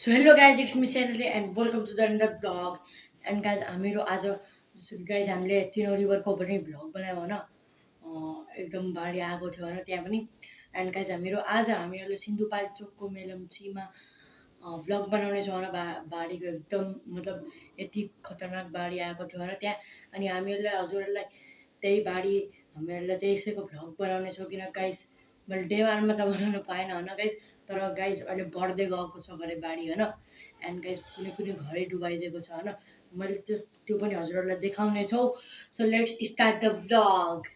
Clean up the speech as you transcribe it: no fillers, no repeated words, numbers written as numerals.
So hello guys, it's me Senali and welcome to the another vlog. And guys, हामीहरू आज guys हामीले तिनो रिभरको पनि भ्लग बनायो होइन एकदम बाढी आएको थियो होइन त्यहाँ पनि। एन्ड गाइज हामीहरूले सिन्धुपाल्चोकको मेलम्चीमा भ्लग बनाउने छौँ होइन बाढीको एकदम मतलब यति खतरनाक बाढी आएको थियो होइन त्यहाँ। अनि हामीहरूले हजुरहरूलाई त्यही बाढी हामीहरूलाई त्यसैको भ्लग बनाउने छौँ किन गाइज मैले डे वानमा त बनाउनु पाएन होइन गाइज, तर गाइज अहिले बढ्दै गएको छ घरे बाढी होइन। एन्ड गाइज कुनै कुनै घरै डुबाइदिएको छ होइन, मैले त्यो पनि हजुरहरूलाई देखाउने छौँ। So let's start the vlog.